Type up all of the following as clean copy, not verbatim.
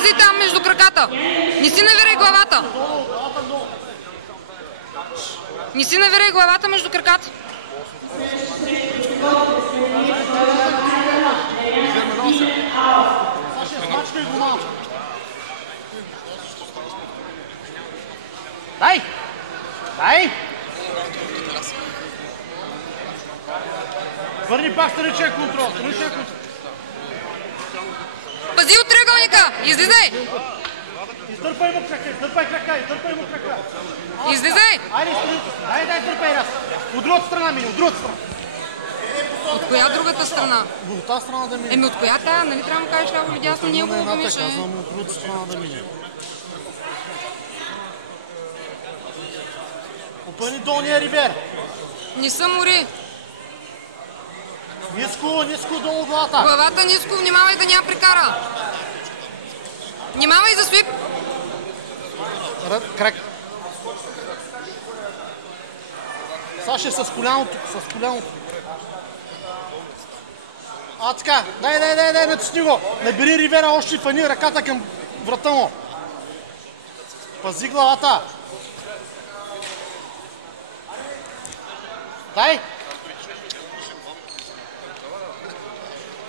пази там между краката. Не си навирай главата. Не си навирай главата между краката. Дай! Дай! Върни пак страничен контрол. Пази от триъгълника! Излизай! Издърпай му крака, издърпай крака. Излизай! Айде, дай, издърпай раз. От другата страна мини, от другата страна. От коя другата страна? От тази страна да мине. Еми от коя тая? Нали трябва да му кажеш ляво или дясно? Ние го обимеше. Казвам от другата страна да мине. Опъни долния ривер. Не съм мори. Ниско долу главата. Главата ниско, внимавай да няма прекара. Внимавай за свип. Крак. Саше с коляното. Така. Дай, натисни го. Набери ривера, още фани ръката към врата му. Пази главата. Дай.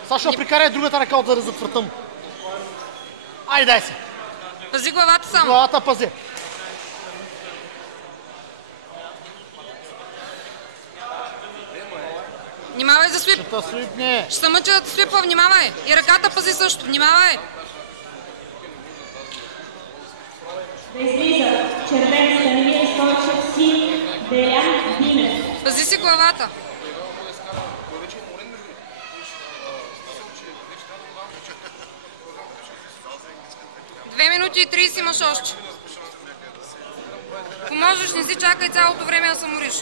Сашо, прикарай другата ръка от зад врата му. Ай, дай се. Пази главата само. Главата пази. Внимавай за свип. Ще те свипне. Ще се мъча да те свипва, внимавай. И ръката пази също, внимавай. Да излиза червен Станимир Стойчев, син Делян Димев. Пази си главата. Две минути и 30 имаш още. Ако можеш, не си чакай цялото време да се мориш.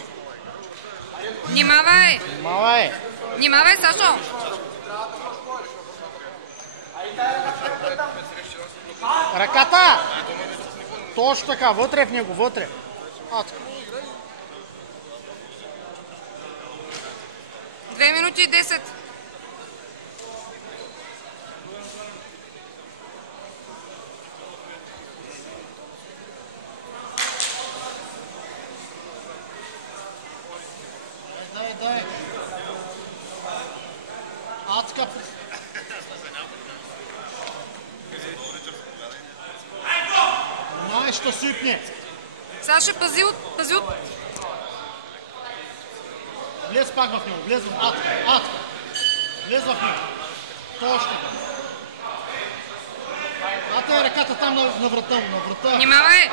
Внимавай! Внимавай, Сашо! Ръката! Точно така, вътре в него, вътре. Две минути и 10. Дай. Така. Май, ще свипне. Саша, пази от... Влез пак в него, влез в атка. Влез в него. Точно. Ата е ръката там на врата му, на врата. Внимавай!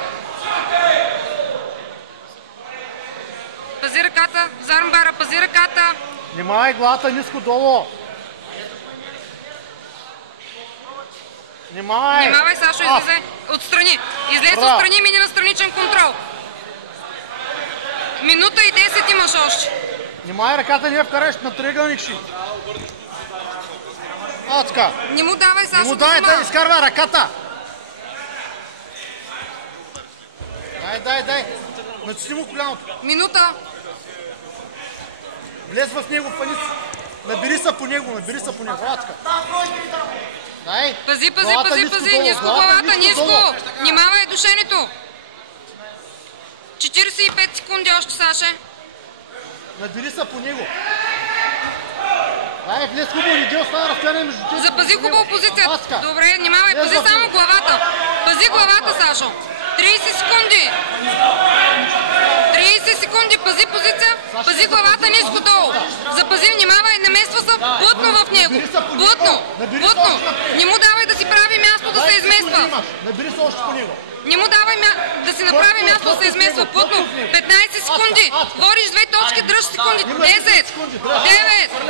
Пази ръката, Зармбара, пази ръката. Внимавай главата ниско долу. Внимавай, Сашо, излезе отстрани. Излезе отстрани, мини на страничен контрол. Минута и 10 имаш още. Внимавай, ръката не я вкараш на триъгълник си. Така. Не му давай, Сашо, не му давай, да изкарва ръката. Дай. Натисни му коляното. Минута. Влез в него, фанис. Набери се по него. Така. Дай. Пази. Ниско главата, ниско. Внимавай душенето. 45 секунди още, Саше. Набери се по него. Дай, влез хубаво, не остана разстояние между тези. Запази хубаво позицията. Добре, внимавай, пази само главата. Пази главата, Сашо. 30 секунди. 30 секунди, пази позиция. Пази главата ниско долу. Запази, внимавай, намества се плътно в него. Плътно. Не му давай да си прави място да се измества. Набери се още по него. Не му давай да си направи място да се измества плътно. 15 секунди. Водиш 2 точки, дръж секунди. 10, 9,